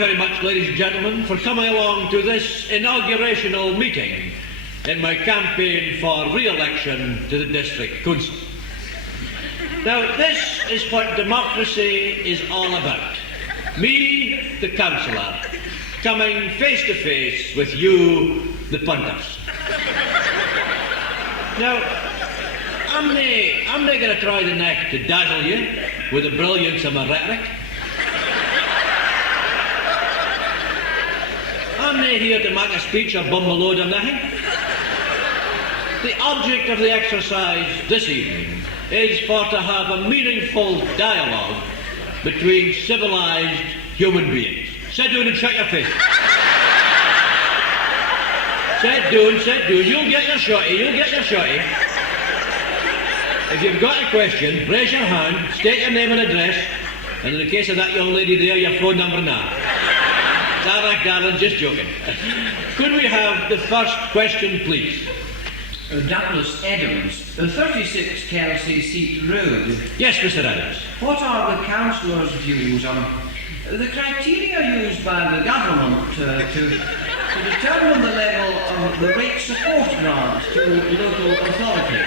very much, ladies and gentlemen, for coming along to this inaugurational meeting in my campaign for re-election to the District Council. Now, this is what democracy is all about. Me, the councillor, coming face to face with you, the punters. Now, I'm not going to try the neck to dazzle you with the brilliance of my rhetoric. I'm not here to make a speech or bum a load or nothing. The object of the exercise this evening is for to have a meaningful dialogue between civilised human beings. Sit down and shut your face. Sit down. You'll get your shotty. If you've got a question, raise your hand, state your name and address, and in the case of that young lady there, your phone number now. Darling, just joking. Could we have the first question, please? Douglas Adams, 36 Kelsey Seat Road. Yes, Mr. Adams. What are the councillors' views on the criteria used by the government to determine the level of the rate support grant to local authorities?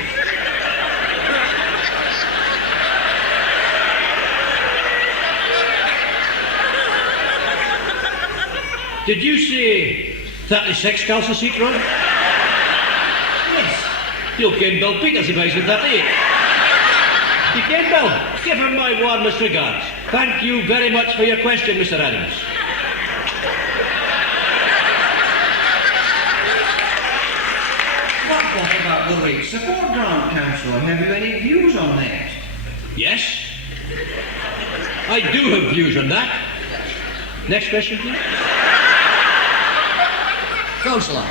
Did you say 36 Kelsey Seat Road? Yes. You can Bill Peters if I said 38. You can, Bill. Give him my warmest regards. Thank you very much for your question, Mr. Adams. What about the rate support grant, councillor? Have you any views on that? Yes. I do have views on that. Next question, please. Councillor,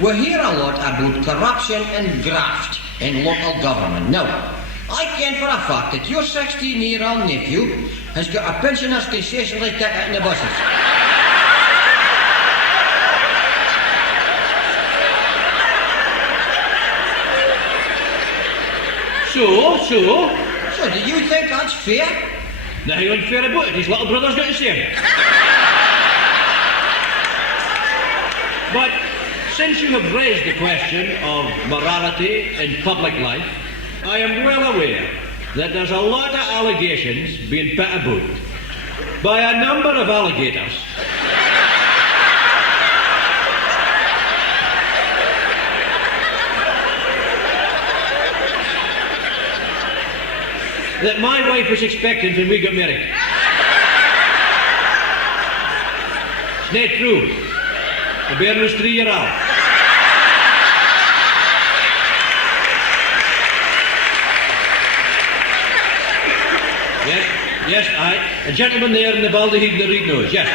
we hear a lot about corruption and graft in local government. Now, I ken for a fact that your 16-year-old nephew has got a pensioner's concession ticket in the buses. So do you think that's fair? Nothing unfair about it. His little brother's got the same. But since you have raised the question of morality in public life, I am well aware that there's a lot of allegations being put about by a number of alligators that my wife was expecting when we got married. It's not true. The bairn was 3-year-old. Yes, aye. A gentleman there in the baldhead and the reed nose, yes.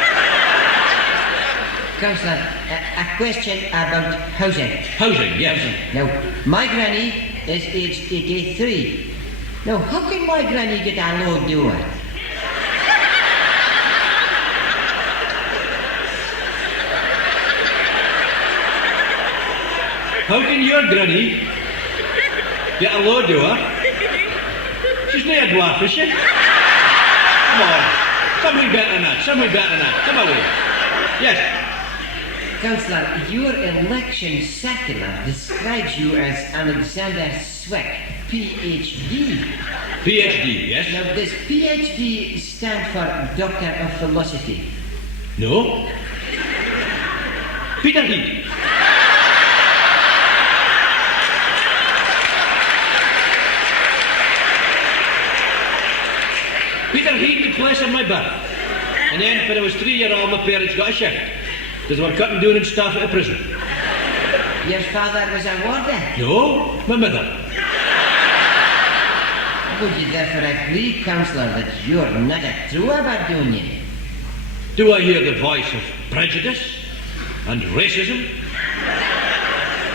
Councillor, a question about housing. Housing, yes. Now, my granny is aged 83. Now, how can my granny get a low doer? How can your granny get a low doer? She's not a dwarf, is she? Come on. Something better than that. Come away. Yes. Councillor, your election circular describes you as Alexander Swick, PhD. PhD, yes. Now, does PhD stand for Doctor of Philosophy? No. Peter Heath. Peter Heath, the place of my birth. And then, when I was 3-year-old, my parents got a shift. Because they were cutting down and stuff at the prison. Your father was a warder? No, my mother. Would you therefore agree, councillor, that you're not a true Aberdonian? Do I hear the voice of prejudice and racism?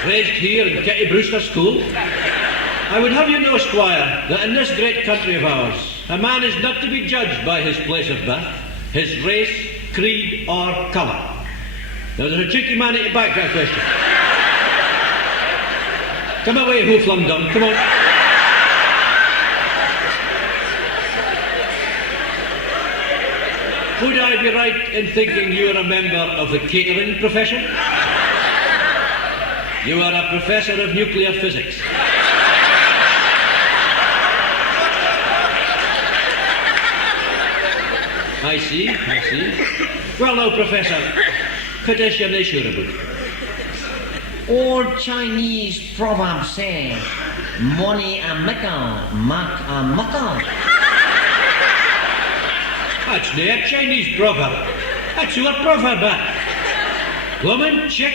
Raised here in Kitty Brewster School? I would have you know, Squire, that in this great country of ours, a man is not to be judged by his place of birth, his race, creed, or colour. Now, there's a cheeky man at the back, that question. Come away, hooflum dum, come on. Would I be right in thinking you're a member of the catering profession? You are a professor of nuclear physics. I see. Well now, Professor, what is your issue about? Old Chinese proverb says, money a mickle, mark a muckle. That's not a Chinese proverb. That's your proverb, that. Bloomin' chick.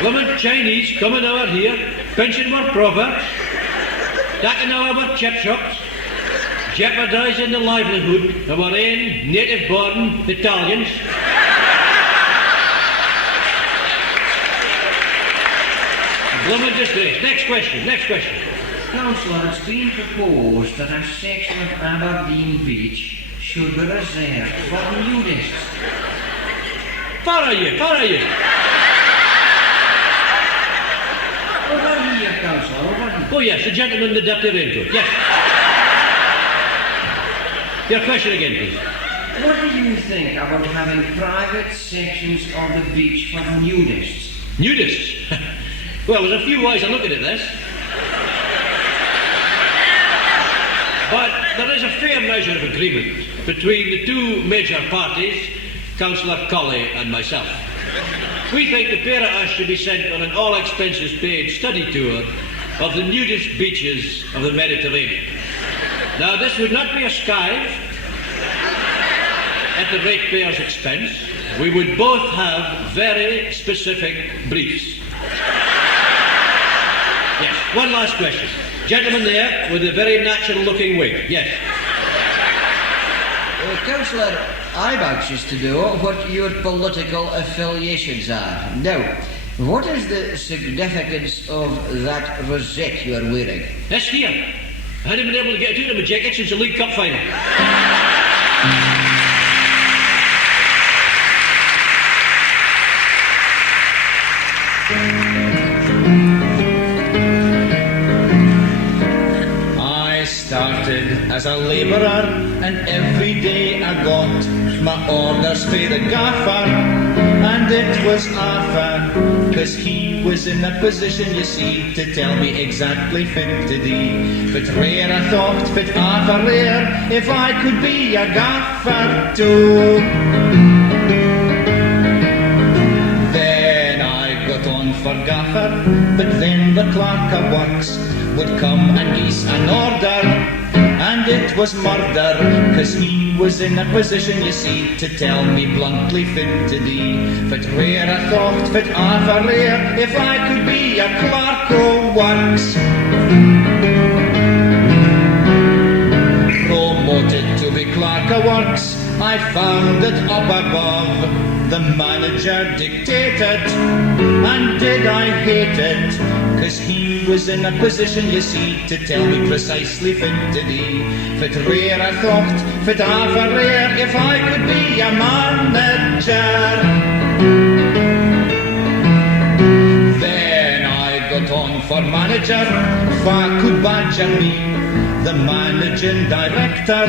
Bloomin' Chinese coming over here, pinching our proverbs, taking our chip shops, jeopardising the livelihood of our own native-born Italians. Bloomin' disgrace. Next question. Councillor, it's been proposed that a section of Aberdeen Beach should be reserved for nudists. Far are you? Over here, Councillor, over here. Oh yes, the gentleman in the dirty raincoat. Yes. Your question again, please. What do you think about having private sections of the beach for nudists? Nudists? Well, there's a few ways of looking at this. But there is a fair measure of agreement between the two major parties, Councillor Colley and myself. We think the pair of us should be sent on an all-expenses-paid study tour of the nudist beaches of the Mediterranean. Now, this would not be a skive at the ratepayer's expense. We would both have very specific briefs. Yes, one last question. Gentleman there with a very natural-looking wig. Yes. Councillor, I'm anxious to know what your political affiliations are. Now, what is the significance of that rosette you're wearing? This here. I hadn't been able to get it out of my jacket since the League Cup final. I started as a labourer, and every day I got my orders for the gaffer, and it was Arthur, 'cause he was in a position, you see, to tell me exactly fit to do. But rare I thought, fit Arthur rare, if I could be a gaffer too. Then I got on for gaffer, but then the clerk of works would come and geese an order, and it was murder, 'cause he was in a position, you see, to tell me bluntly fit to do. Fit rare I thought, fit Arthur rare, if I could be a clerk of works. Promoted to be clerk of works, I found it up above. The manager dictated, and did I hate it, 'cause he was in a position, you see, to tell me precisely fit to do. Fit rare I thought, fit Arthur rare, if I could be a manager. Then I got on for manager, if I could badger me, the managing director,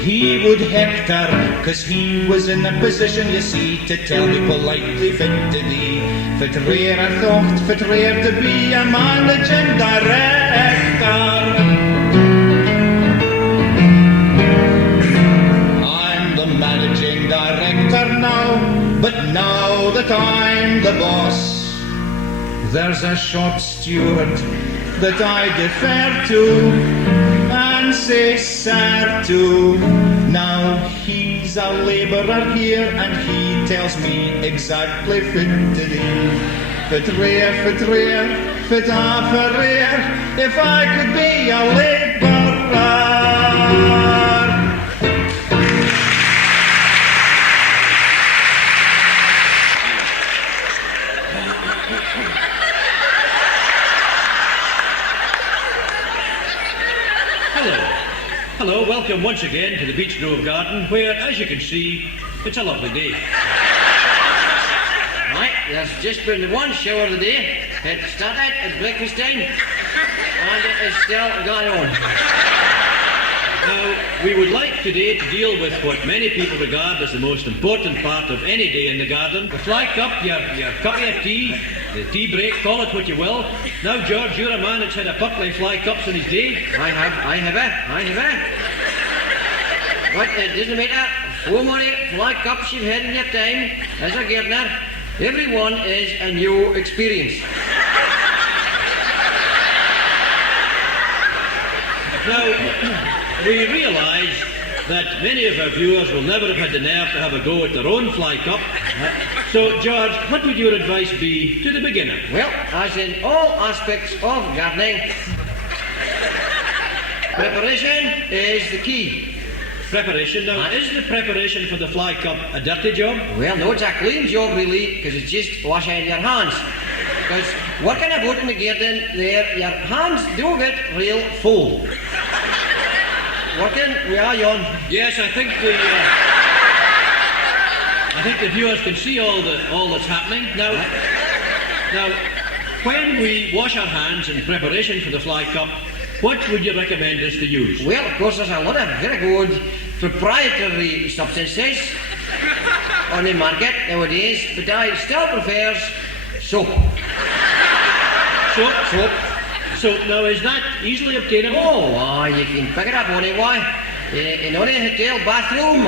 he would hector, 'cause he was in a position, you see, to tell me politely fit to do. Fit rare I thought, fit rare to be a managing director. I'm the managing director now, but now that I'm the boss, there's a short steward that I defer to and say sir to. Now he's a labourer here, and he tells me exactly fit to do. Fit rare, fit Arthur rare, if I could be a labourer. Hello, welcome once again to the Beach Grove Garden, where, as you can see, it's a lovely day. Right, there's just been the one shower of the day. It started at breakfast time, and it is still going on. Now, we would like today to deal with what many people regard as the most important part of any day in the garden. The fly cup, your cup of tea, the tea break, call it what you will. Now, George, you're a man that's had a couple of fly cups in his day. I have. But it doesn't matter how many fly cups you've had in your time as a gardener. Every one is a new experience. Now, we realise that many of our viewers will never have had the nerve to have a go at their own fly cup. So, George, what would your advice be to the beginner? Well, as in all aspects of gardening, preparation is the key. Preparation. Now, is the preparation for the fly cup a dirty job? Well, no, it's a clean job really, because it's just washing your hands. Because working about in the garden there, your hands do get real full. Working, we are young. Yes, I think the viewers can see all that's happening. Now, when we wash our hands in preparation for the fly cup, what would you recommend us to use? Well, of course, there's a lot of very good proprietary substances on the market nowadays, but I still prefer soap. Soap. Soap. Now, is that easily obtainable? Oh, you can pick it up anyway, in any hotel bathroom.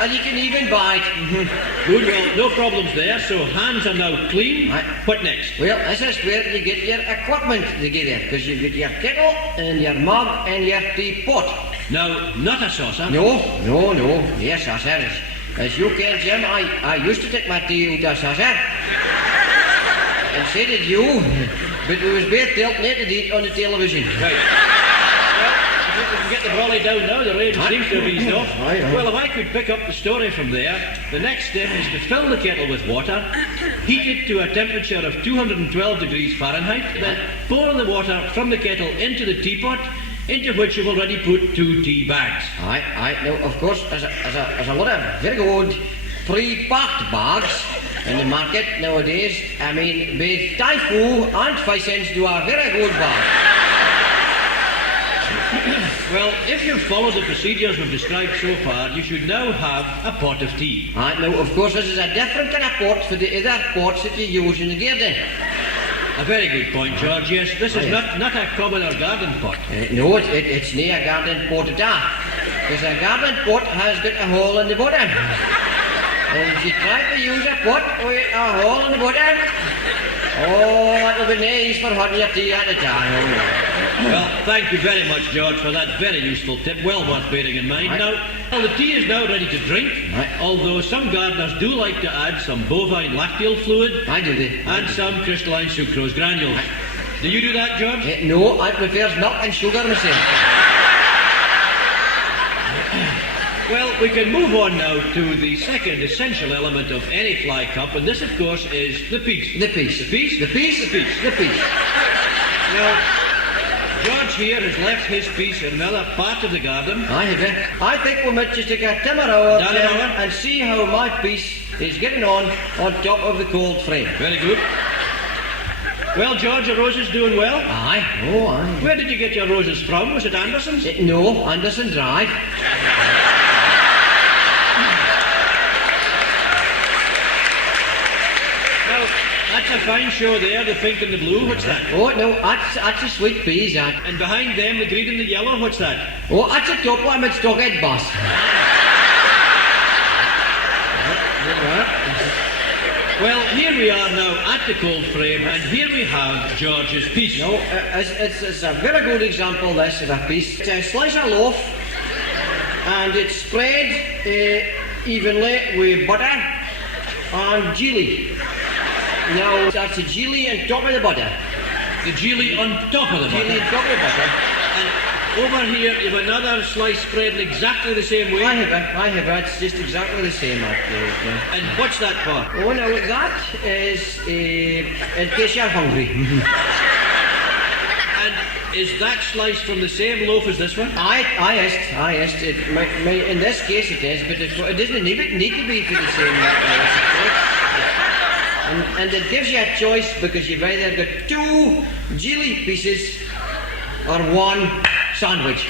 And you can even buy it. Good, well, no problems there. So hands are now clean. Right. What next? Well, this is where you get your equipment together, because you've got your kettle and your mug and your teapot. Now, not a saucer. No, yes, saucer. As you can, Jim, I used to take my tea out of a saucer. And so did you, but we was both tilting it to eat on the television. Right. If we can get the brolly down now, the rain seems to have eased off. Well, if I could pick up the story from there, the next step is to fill the kettle with water, heat it to a temperature of 212 degrees Fahrenheit, then pour the water from the kettle into the teapot, into which you've already put 2 tea bags. Aye. Now, of course, there's a lot of very good pre-packed bags in the market nowadays. I mean, both Typho and Fisons do a very good bag. Well, if you've followed the procedures we've described so far, you should now have a pot of tea. Now, of course, this is a different kind of pot for the other pots that you use in the garden. A very good point, George. Yes, this is not a common or garden pot. No, it's not a garden pot at all. Because a garden pot has got a hole in the bottom. And if you try to use a pot with a hole in the bottom, it'll be nice for having your tea at the time. Well, thank you very much, George, for that very useful tip. Well worth bearing in mind. Now, the tea is now ready to drink, although some gardeners do like to add some bovine lacteal fluid and some crystalline sucrose granules. Do you do that, George? No, I prefer milk and sugar myself. Well, we can move on now to the second essential element of any fly cup, and this, of course, is the piece. The piece. Now, George here has left his piece in another part of the garden. I think we might just take a timmer hour and see how my piece is getting on top of the cold frame. Very good. Well, George, your roses doing well? Aye. Where did you get your roses from? Was it Anderson's? No, Anderson Drive. That's a fine show there, the pink and the blue. What's that? Oh, no, that's a sweet peas, that. And behind them, the green and the yellow, what's that? Oh, that's a top lemon stockhead boss. Well, here we are now at the cold frame, and here we have George's piece. No, it's a very good example, this, of a piece. It's a slice of loaf, and it's spread evenly with butter and jelly. Now, that's the jelly on top of the butter. The jelly on top of the butter? Jelly on top of the butter. And over here, you have another slice spread in exactly the same way? I have it. It's just exactly the same, actually. And what's that for? Oh, no, that is in case you're hungry. And is that slice from the same loaf as this one? Yes. In this case it is, but it doesn't need to be for the same loaf. And it gives you a choice, because you've either got 2 jelly pieces or 1 sandwich.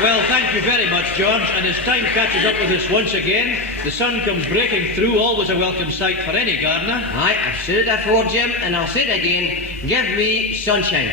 Well, thank you very much, George. And as time catches up with us once again, the sun comes breaking through, always a welcome sight for any gardener. Aye, I've said it before, Jim, and I'll say it again. Give me sunshine.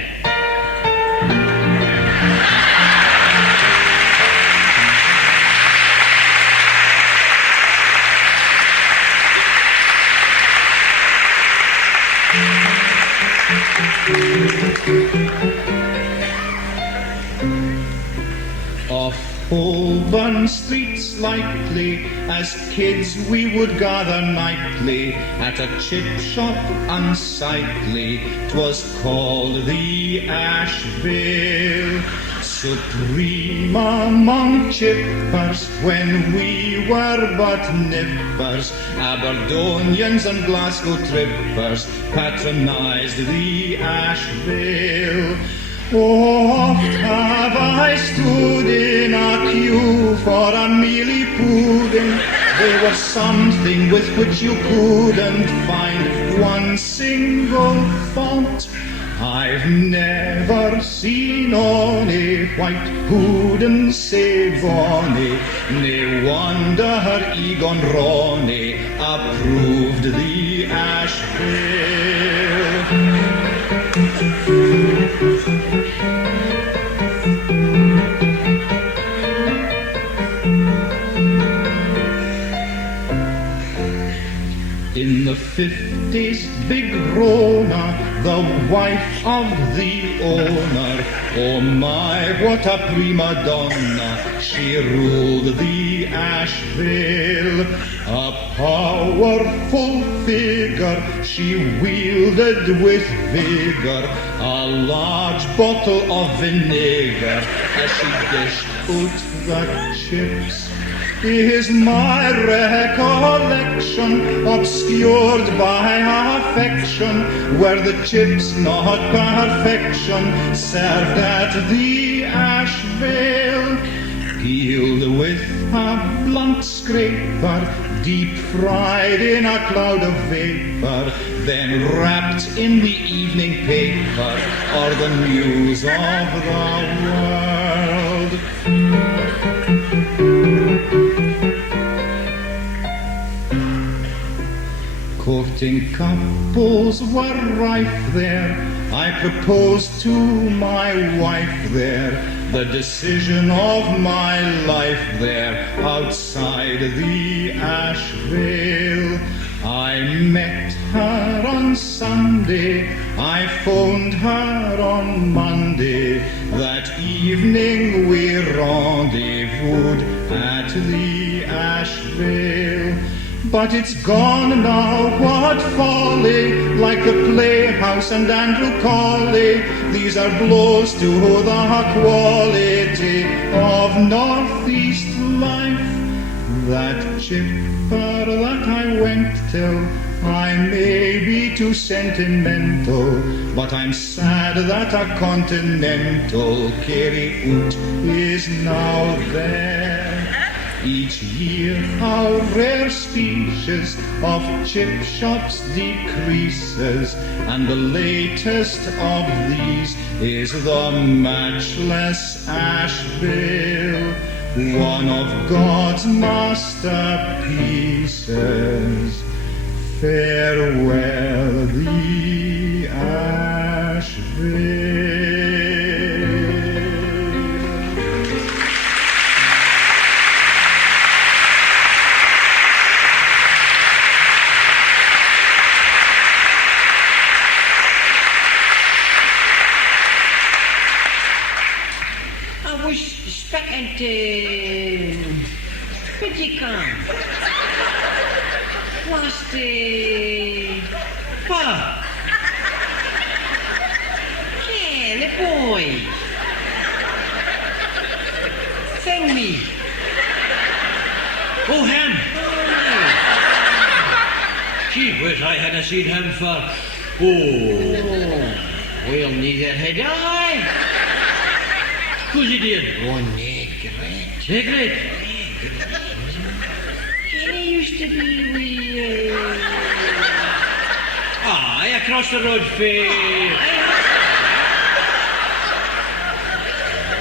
Off Holborn streets lightly, as kids we would gather nightly at a chip shop unsightly. 'Twas called the Ashvale, supreme among chippers when we were but nippers. Aberdonians and Glasgow trippers patronised the Ashvale. Oft have I stood in a queue for a mealy pudding. There was something with which you couldn't find one single fault. I've never seen ony white pudding sae bonny. Nae wonder her Egon Ronnie approved the Ashvale. In the 50s, big Rona, the wife of the owner, oh my, what a prima donna, she ruled the Ashvale. A powerful figure, she wielded with vigour a large bottle of vinegar as she dished out the chips. Is my recollection obscured by affection, were the chips not perfection served at the Ashvale? Peeled with a blunt scraper, deep fried in a cloud of vapour, then wrapped in the evening paper, or the news of the world. Courting couples were rife there, I proposed to my wife there, the decision of my life there, outside the Ashvale. I met her on Sunday, I phoned her on Monday, that evening we rendezvoused at the Ashvale. But it's gone now, what folly, like the Playhouse and Andrew Colley. These are blows to the quality of Northeast life. That chipper that I went till, I may be too sentimental, but I'm sad that a continental carry-out is now there. Each year our rare species of chip shops decreases, and the latest of these is the matchless Ashvale, one of God's masterpieces. Farewell, the Ashvale. Speaking to Pidgeycon. Last Pa! yeah, the boy. Thank me. Oh, him! Gee whiz, I hadn't seen him for... Well, neither had I. Who's he doing? Oh, Negret. Negret? He used to be with... Aye, across the road fair.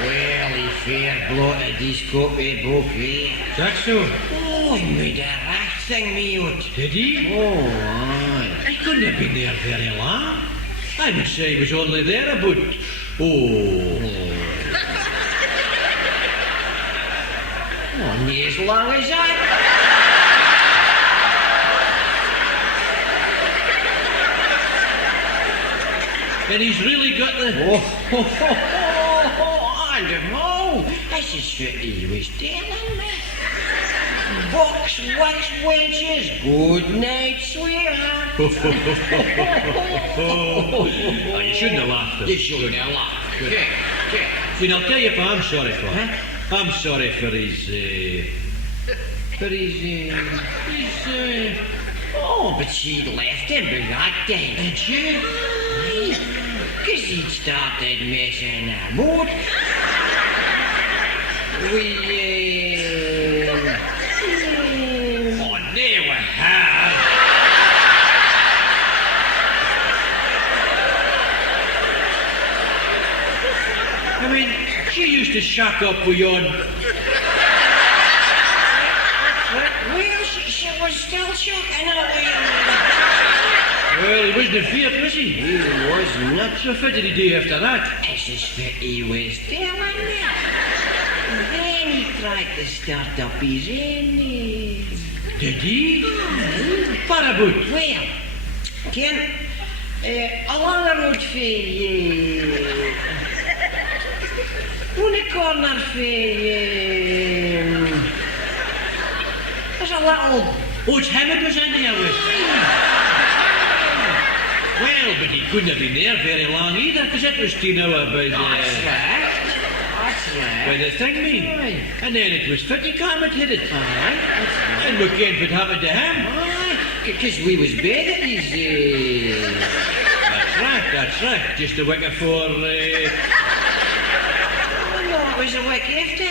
Well, he fair bloated his copy book here. That's so. Oh, he made a rash thing, me out. Did he? Oh, aye. He couldn't have been there very long. I would say he was only there about... Oh, near as long as that. and he's really got the... I don't know. This is what he was telling me. Box, wax, wedges, good night, sweetheart. Oh, you shouldn't have laughed. You shouldn't have laughed. Yeah. See, I'll tell you what I'm sorry for. Huh? I'm sorry for his... Oh, but she left him by that day. Did she? Because he'd started messing about. Oh, never have. I mean, she used to shack up with yon... Well, she was still shocking up with him. Well, he wasn't afeard, was he? He was not. So what did he do after that? This is what he was telling me. Then he tried to start up his own. Did he? What about? Well, Ken, along the road for on the corner for there's a little... Oh, it's him it was in there with. Well, but he couldn't have been there very long either, because it was 10 hours by the... That's right. By the thing, me. Aye. And then it was 50 Comet hit it. Aye, that's right. And we can't what happened to him. Aye, because we was bad at his... That's right. Just a week before... Oh, no, it was a week after...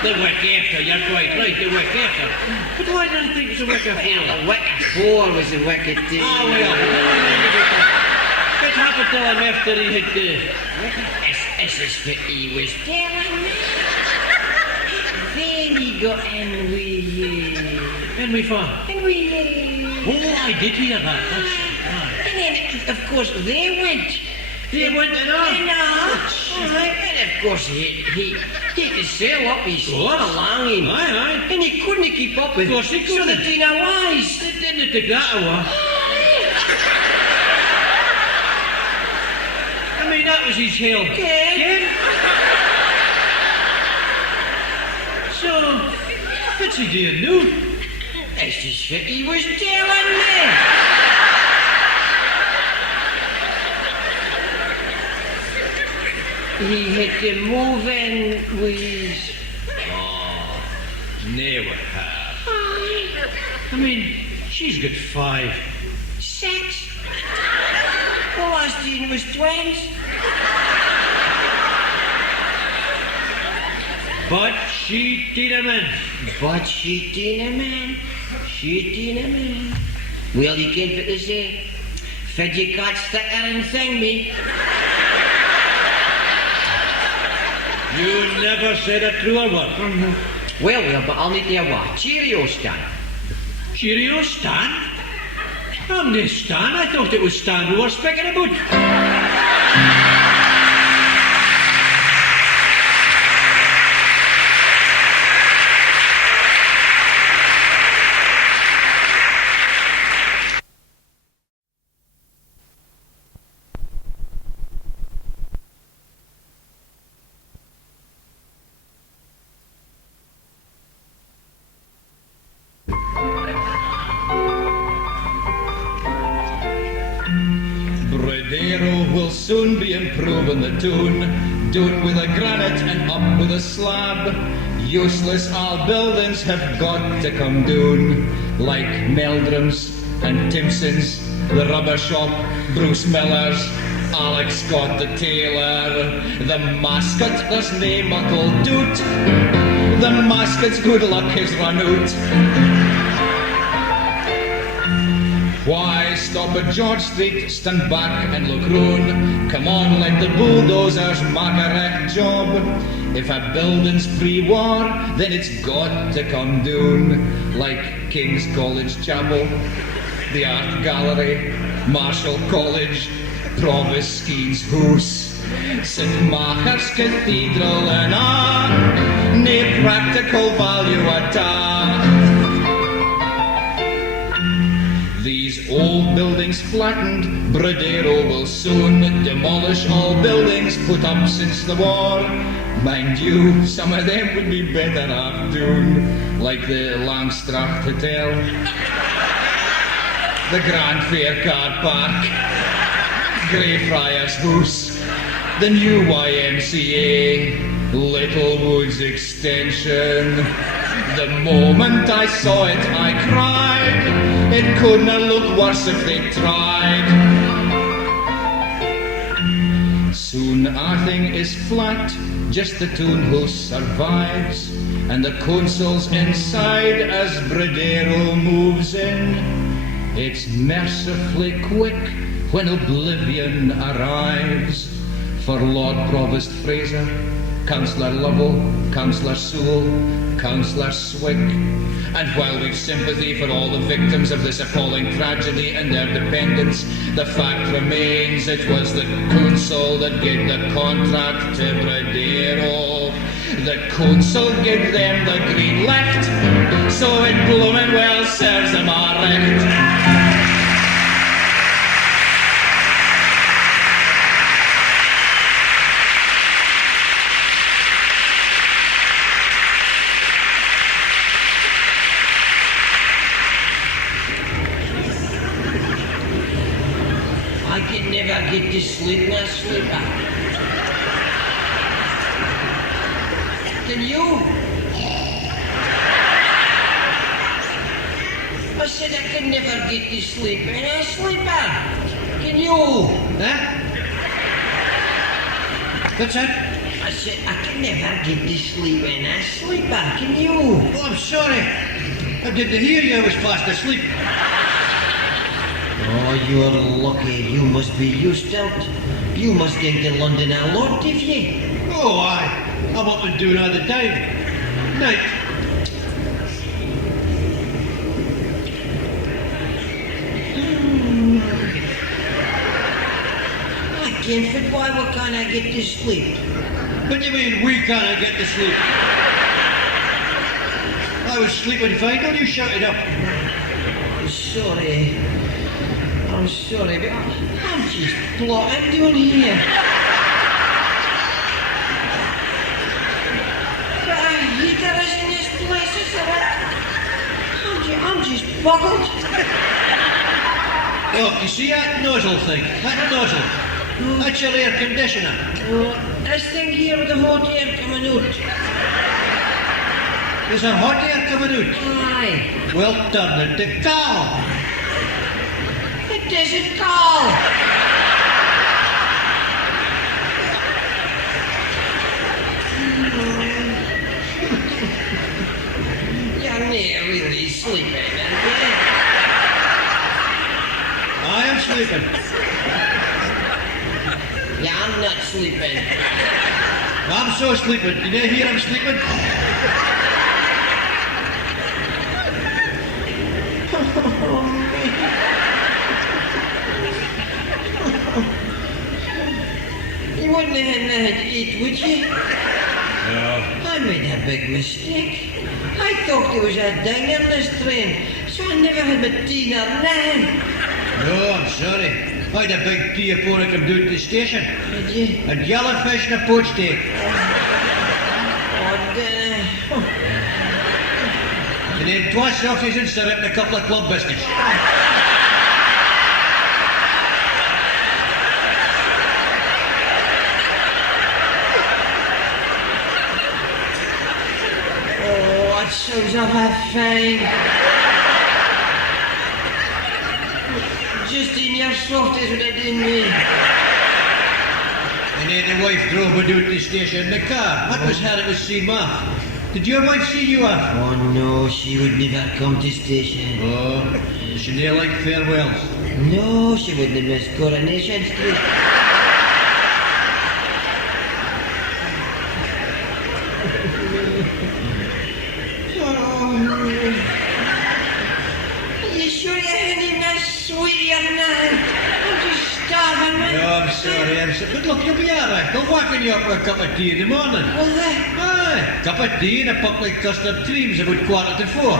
The week after, you're quite right, the week after. But why did I think it was a week before? Well, the week before was a week at... Ah, well, what happened to him after he hit the... This is what he was telling me. Then he got in with... And we found... And we... Oh, I did hear that. That's right. And then, of course, they went. They went to know. Right. And of course, he had to sail up his belonging. Aye. And he couldn't keep up with Of course he So couldn't. the dinner wise. They didn't take that away. I mean, that was his hill. Ken. So, what's he doing now? This is what he was telling me. He had to move in with... Never have. I mean, she's got 5. 6. The last one was twins. But she did him in. But she didn't, man. Well, you can't put this fidget cat sticker and thing me. You never said a truer word. Well, but I'll need to have what? Cheerio stand. Cheerio, Stan? I'm no Stan. I thought it was Stan we were speaking about. Bredero will soon be improving the tune, down with a granite and up with a slab. Useless all buildings have got to come down, like Meldrum's and Timpson's, the rubber shop, Bruce Miller's, Alex Scott the tailor, the mascot, there's nae muckle doot, the mascot's good luck has run out. Why stop at George Street, stand back and look round? Come on, let the bulldozers make a wreck job. If a building's pre-war, then it's got to come down. Like King's College Chapel, the Art Gallery, Marshall College, Provost Skeen's House, St. Macher's Cathedral, and nae practical value at all. These old buildings flattened, Bradero will soon demolish all buildings put up since the war. Mind you, some of them would be better off doing, like the Langstracht Hotel, the Grand Fair Car Park, Greyfriars House, the new YMCA, Littlewoods Extension. The moment I saw it, I cried. It couldn't look worse if they tried. Soon everything is flat, just the Toon House survives, and the console's inside as Bradero moves in. It's mercifully quick when oblivion arrives. For Lord Provost Fraser, Councillor Lovell, Councillor Sewell, Councillor Swick. And while we've sympathy for all the victims of this appalling tragedy and their dependents, the fact remains it was the council that gave the contract to Bradero. The council gave them the green light, so it bloomin' well serves them a recht. Never get to sleep now, sleeper. Can you? I said I can never get to sleep now, sleeper. Can you? Huh? What's that? I said I can never get to sleep now, sleeper. Can you? Oh, I'm sorry. I didn't hear you. I was fast asleep. Oh, you're lucky. You must be used out. You must get to London a lot, have you? Oh, aye. I'm up and doing all the time. Night. I can't fit why we can't get to sleep. What do you mean we can't get to sleep? I was sleeping fine. Don't you shout it up. I'm sorry, but I'm just plotting down here. But a heater is in this place, is it? I'm just boggled. Look, you see that nozzle thing? That nozzle? That's your air conditioner. This thing here with the hot air coming out. There's a hot air coming out. Aye. Well, turn it to coal. It isn't cold. You're not really sleeping, are you? I am sleeping. Yeah, I'm not sleeping. I'm so sleeping. Did you hear I'm sleeping? You wouldn't have had nothing to eat, would you? No. I made a big mistake. I thought there was a ding in this train, so I never had my tea nor nothing. No, I'm sorry. I had a big tea before I came down to the station. Did you? A jellyfish and a poached egg. And then 2 sausages and syrup and a couple of club biscuits. Oh, it sounds of a thing. Just in your sausages with it in me. And then the wife drove me down to the station in the car. That was how it was seen off. Did your wife see you off? Oh no, she would never come to station. Oh, Does she nae like farewells? No, she wouldn't miss Coronation Street. Are you sure you hadn't even a sweetie or nothing? I'm just starving, man. No, I'm sorry, but look, you'll be alright. They'll waken you up with a cup of tea in the morning. Will they? Aye, cup of tea and a pup like custard creams about 3:45.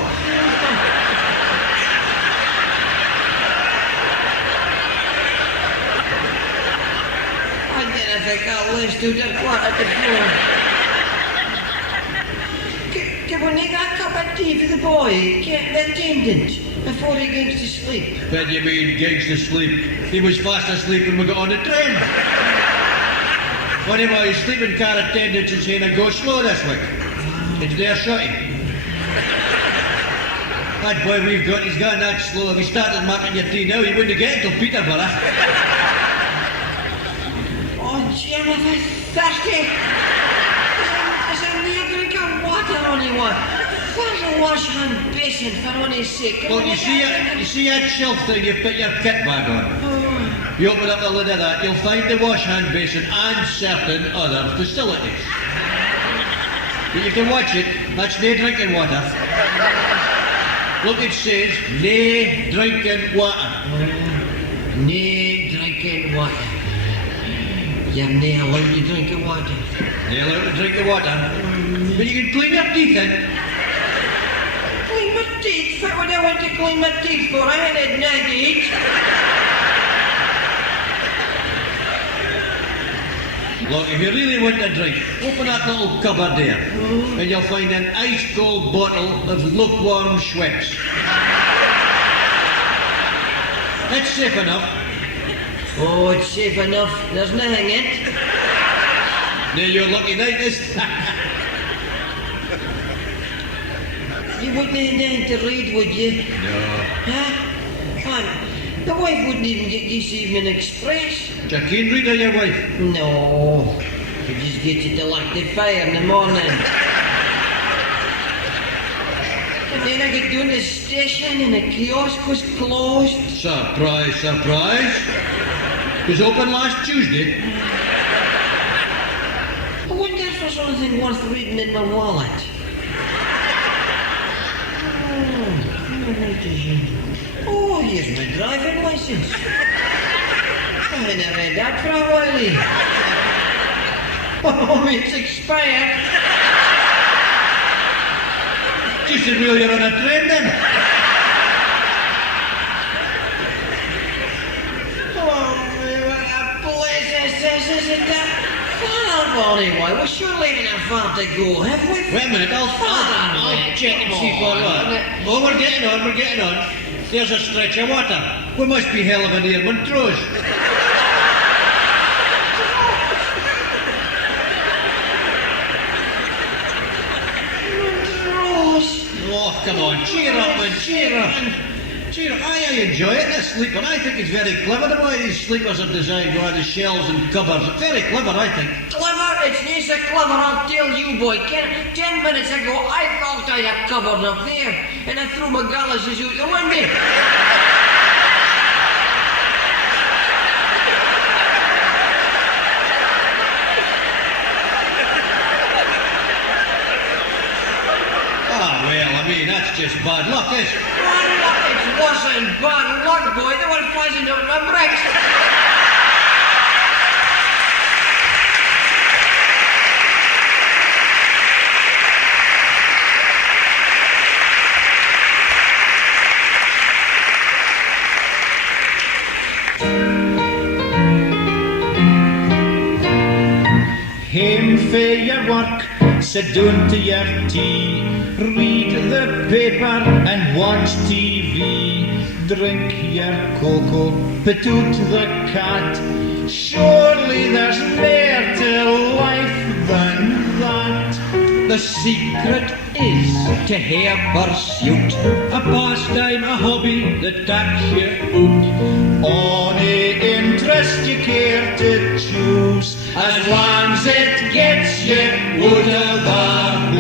I didn't think I'll live to the 4:45. Can we make a cup of tea for the boy, the attendant, before he goes to sleep? What do you mean, gigs to sleep? He was fast asleep when we got on the train. Anyway, sleeping car attendants is saying I go slow this week. It's their shutting. That boy we've got, he's gone that slow. If he started marking your tea now, he wouldn't get it till Peterborough. Oh, Jim, I'm thirsty. Is there no drink of water, anyone? Where's the wash hand basin, for honest sake? Well, you see that shelf thing you put your kit bag on? You open up the lid of that, you'll find the wash hand basin and certain other facilities. But you can watch it, that's no drinking water. Look, it says, no drinking water. No drinking water. You're not allowed to drink the water. You're allowed to drink the water, but you can clean your teeth in. Clean my teeth? What would I want to clean my teeth for? I had a night to eat. Look, if you really want to drink, open that little cupboard there, and you'll find an ice-cold bottle of lukewarm Schweppes. That's safe enough. Oh, it's safe enough. There's nothing in it. Now you're lucky night this. You wouldn't have anything to read, would you? No. Huh? Man, the wife wouldn't even get this Evening Express. Is a keen reader, your wife? No. She just gets it to light the fire in the morning. And then I get down to the station and the kiosk was closed. Surprise, surprise. It was open last Tuesday. I wonder if there's anything worth reading in my wallet. Oh, here's my driving license. I haven't read that for a while. Oh, it's expired. Just as well you're on a train then. Oh, what a place this is, isn't it? Well, anyway, we're surely ain't that far to go, have we? Wait a minute, I'll check and see for what. Oh, we're getting on. There's a stretch of water. We must be hell of a near Montrose. Oh, come on, cheer up, man, cheer up. Cheer up. I enjoy it, this sleeper. I think it's very clever the way these sleepers are designed with the shelves and cupboards. Very clever, I think. Clever? It's not so clever, I'll tell you, boy. 10 minutes ago, I thought I had a cupboard up there, and I threw my galluses out the window. That's just bad luck, is it? Bad luck? It wasn't bad luck, boy. They were flies out my bricks. Hame for your work, sit down to your tea, read the paper and watch TV, drink your cocoa, put out the cat. Surely there's more to life than that. The secret is to have pursuit, a pastime, a hobby that takes you out. Any interest you care to choose, as long as it gets you out of the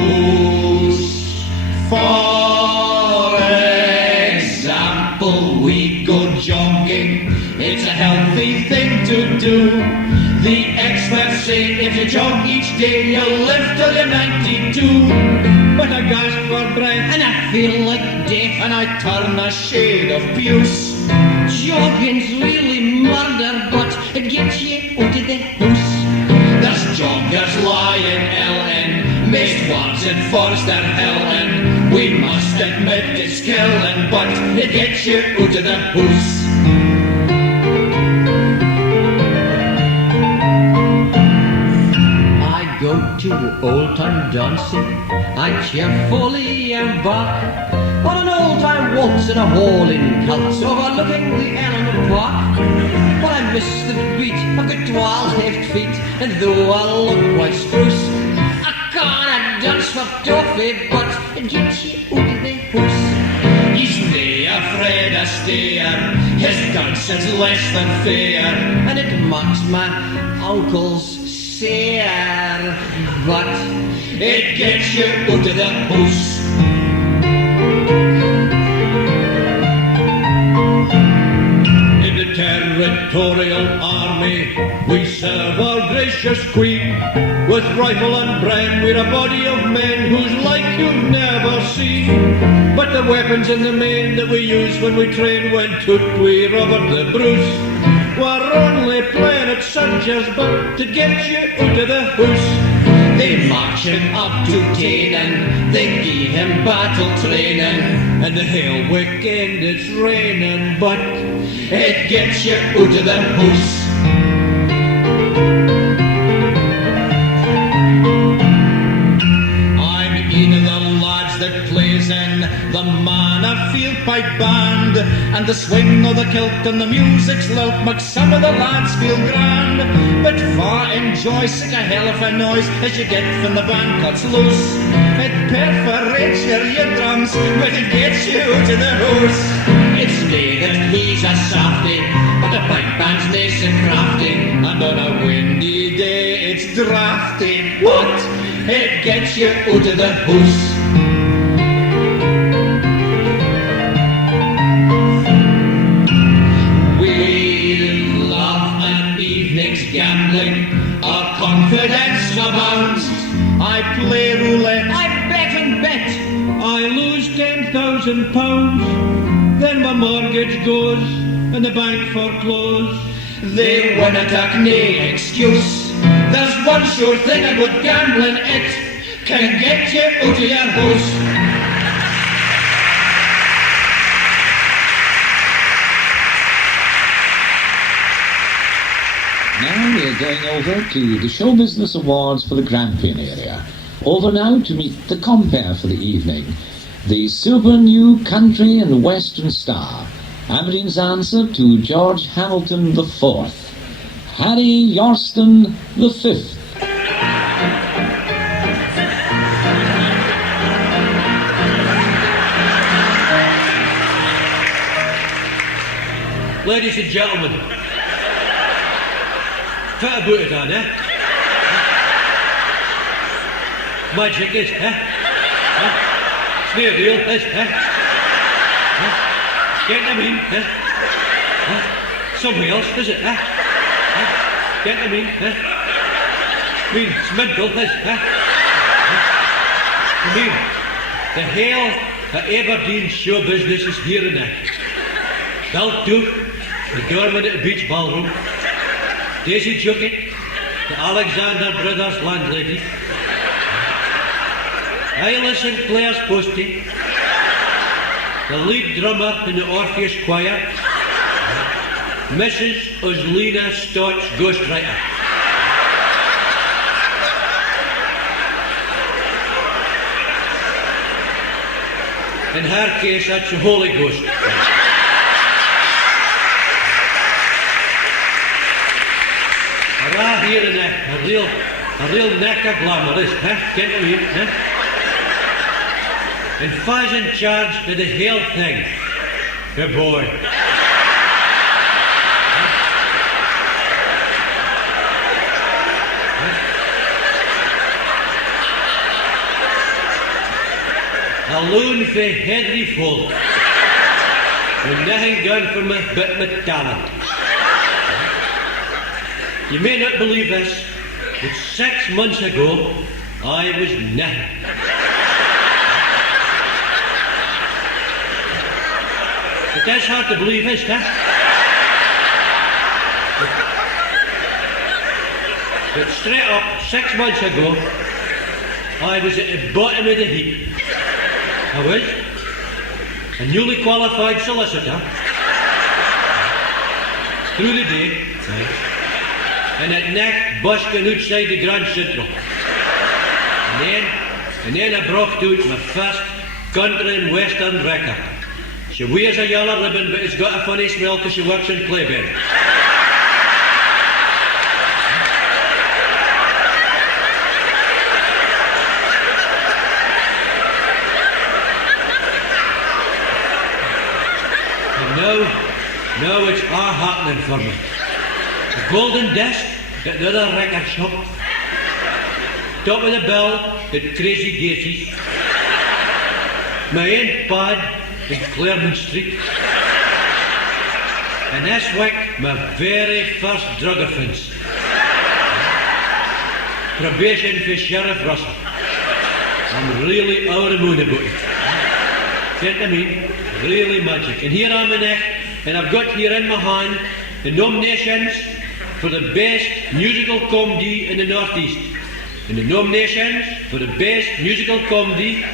house. For example, local, we go jogging. It's a healthy thing to do. The experts say if you jog each day, you'll live till you're 92. But I gasp for breath, And I feel like death. and I turn a shade of puce. Jogging's really murder, but it gets you out of the house. There's joggers lying Ellen, mist wards in Forster Helen. We must admit it's killing, but it gets you out of the house. I go to old time dancing, I cheerfully embark on an old time waltz in a hall in Cults overlooking the Ellen Park. But I miss the beat, I've got 12 left feet, and though I look quite spruce, I can't dance for toffee, but it gets you out of the house. He's nae afraid of staying, his dancing's less than fair. And it marks my uncle's sare, but It gets you out of the house. In the territorial army, we serve our gracious queen. With rifle and brand, we're a body of men whose like you've never seen. But the weapons and the men that we use when we train, when took we Robert the Bruce, we're only playing at soldiers, but to get you out of the house. They march him up to Canaan, they give him battle training, and the hell weekend it's raining, but it gets you out of the house. I'm een of the lads that plays in the Manor Pipe Band, and the swing of the kilt and the music's lilt makes some of the lads feel grand. But far enjoy sick a hell of a noise as you get from the band cuts loose. It perforates your eardrums, but it gets you to the house. It's me that he's a softy, but the pipe band's nice and crafty, and on a windy day it's drafty, but it gets you out of the house. Gambling, our confidence abounds. I play roulette, I bet and bet. I lose £10,000. Then my mortgage goes and the bank foreclose. They win attack, nae excuse. There's one sure thing about gambling, it can get you out of your house. Now we're going over to the Show Business Awards for the Grampian area. Over now to meet the compere for the evening, the Super New Country and Western Star. Aberdeen's answer to George Hamilton IV. Harry Yorston V. Ladies and gentlemen, fit a boot it on, eh? Magic is, eh? It's near real, is, eh? Get what I mean, eh? Something else, is it, eh? Get what I mean, eh? I mean, it's mental, is, eh? I mean, the hell at Aberdeen show business is here and now. Belt Duke, the doorman at the beach ballroom, Daisy Juckett, the Alexander Brothers landlady, Isla St. Clair's postie, the lead drummer in the Orpheus Choir, Mrs. Oslina Stotch ghostwriter. In her case, that's the Holy Ghost. Right here in a real neck of glamour, is, huh? Can't you hear, huh? And Faz in charge of the health thing. Good boy. A loan for Henry folk. with nothing done for me but my talent. You may not believe this, but 6 months ago, I was nothing. But that's hard to believe, isn't it? But straight up, 6 months ago, I was at the bottom of the heap. I was a newly qualified solicitor through the day, and at night busking outside the Grand Central. And then I broke out my first country and western record. She wears a yellow ribbon, but it's got a funny smell because she works in Clayben. Now it's all happening for me. The golden disc at the other record shop. Top of the bill at Crazy Gacy's. My own pad in Claremont Street. And this week, my very first drug offence. Probation for Sheriff Russell. I'm really out of the moon about it. See what I mean? Really magic. And here I'm in it, and I've got here in my hand the nominations for the best musical comedy in the Northeast. And the nominations for the best musical comedy,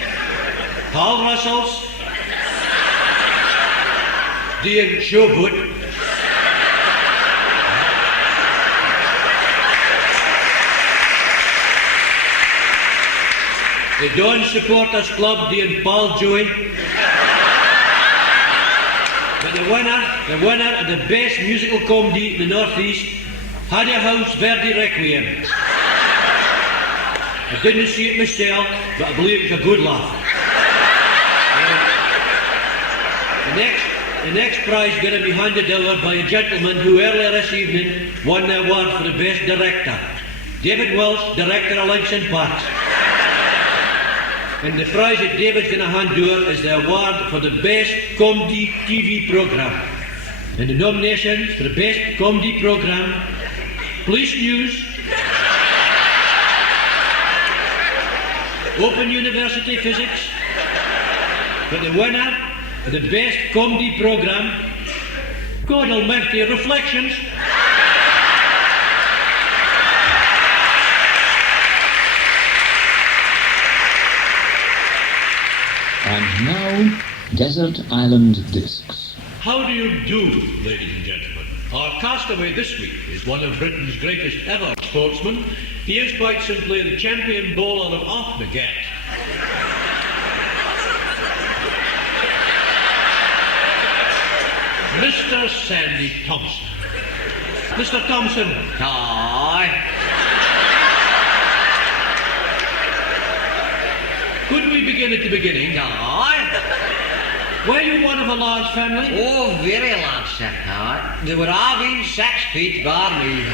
Hal Russell's doing Showboat. The Dawn Supporters Club doing Paul Joey. But the winner of the best musical comedy in the Northeast, Had a House Verdi Requiem. I didn't see it myself, but I believe it was a good laugh. The next prize going to be handed over by a gentleman who earlier this evening won the award for the best director. David Welsh, director of Links and Parks. And the prize that David's going to hand over is the award for the best comedy TV programme. And the nominations for the best comedy programme, Police News, Open University Physics, but the winner of the best comedy programme, God Almighty, Reflections. And now, Desert Island Discs. How do you do, ladies and gentlemen? Our castaway this week is one of Britain's greatest ever sportsmen. He is quite simply the champion bowler of Auchnagat. Mr. Sandy Thompson. Mr. Thompson. Aye. Could we begin at the beginning? Aye. Were you one of a large family? Oh, very large, sir. Aye. They were having 6 feet bar me.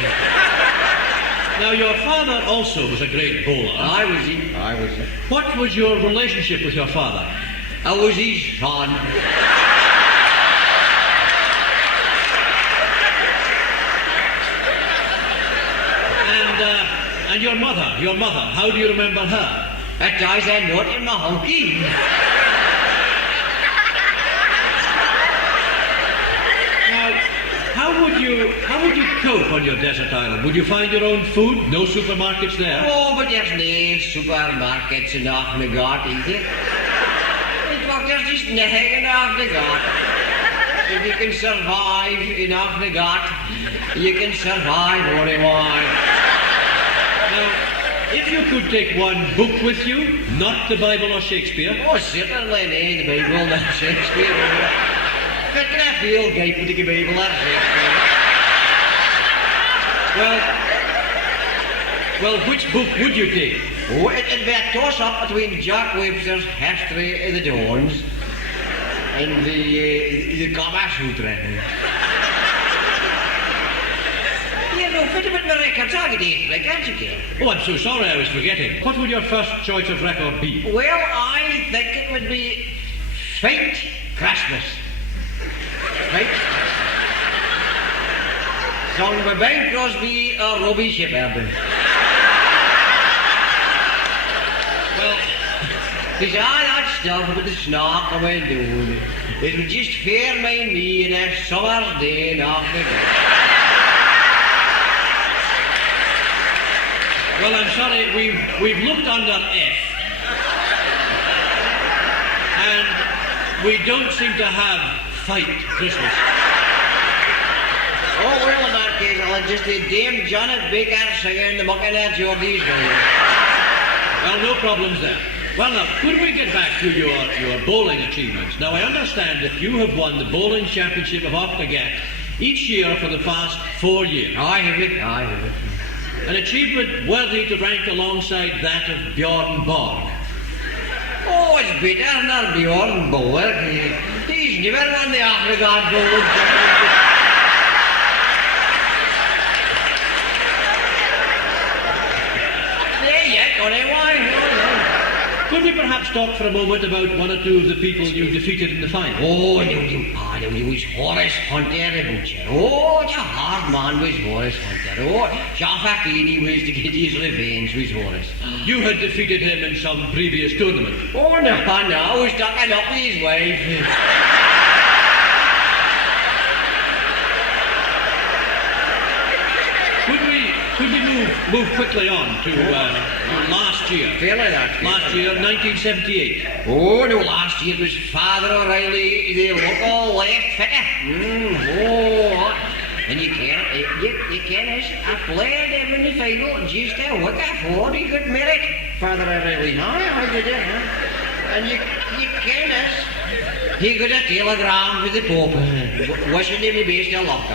Now, your father also was a great bowler. I was he. What was your relationship with your father? I was his son. And your mother, how do you remember her? At times I not in my honky. Now, how would you cope on your desert island? Would you find your own food? No supermarkets there? Oh, but there's no supermarkets in Auchnagat either. In fact, there's just nothing in Auchnagat. If you can survive in Auchnagat, you can survive anywhere. Now, if you could take one book with you, not the Bible or Shakespeare. Oh, certainly no, the Bible, not Shakespeare. But can I feel gay with the Bible or Shakespeare? Well, which book would you take? Oh, it'd be a toss-up between Jack Webster's History of the Dawns and the Kama Sutra. Fit about my records, I'll get it, like, can't you get? Oh, I'm so sorry, I was forgetting. What would your first choice of record be? Well, I think it would be Sweet Christmas. Right? Song by Ben Crosby or Robbie Shepherd. Well, There's all that stuff about the snark I went doing. It would just fair mind me in a summer's day off the day. well, I'm sorry, we've looked under F. And we don't seem to have Fight Christmas. Oh, well, in that case, I'll just a Dame Janet Baker singing the mucking at Geordie's Day. Well, no problems there. Well, now, could we get back to your bowling achievements? Now, I understand that you have won the bowling championship of Octagat each year for the past 4 years. I have it. An achievement worthy to rank alongside that of Bjorn Borg. Oh, it's better than Bjorn Borg. He's never won the Octagat bowling championship. There yet, anyway. Could we perhaps talk for a moment about one or two of the people you defeated in the final? Oh, no, he was Horace Hunter, the butcher. Oh, the hard man was Horace Hunter. Oh, Shafakini was to get his revenge, was Horace. You had defeated him in some previous tournament. Oh, no, I was tucking up with his wife. Could we move quickly on to last year? Fairly that. Last year, 1978. Oh, no, last year was Father O'Reilly, the local left fitter. And you can't, I played him in the final just a wicket for he got merit. Father O'Reilly, I did it, And you can't, he got a telegram with the Pope, wishing him the best of luck,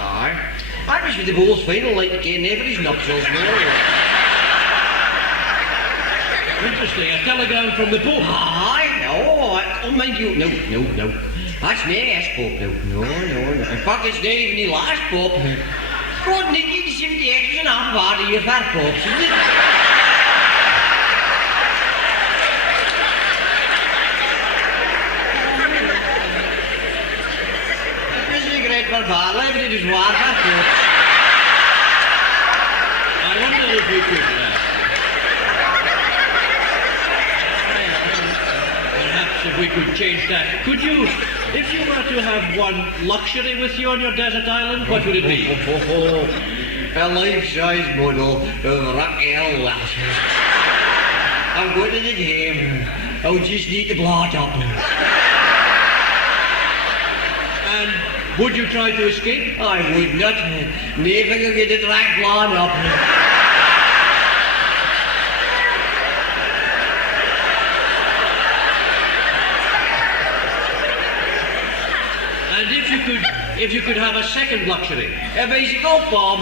That was for the Bulls final, like you can never his nuptials, Interesting, a telegram from the Pope. Oh, mind you, no. That's next Pope, no. In fact, it's not even the last Pope. God, 1978 is an half year for Popes, isn't it? It isn't great for Barley, but it is war for Popes. I wonder if we could... perhaps if we could change that. Could you, if you were to have one luxury with you on your desert island, what would it be? A life-size model of Raquel Lashes. I'm going to the game. I'll just need to blot up. And would you try to escape? I would not. Never gonna get it right blot up. And if you could have a second luxury? A bicycle bomb.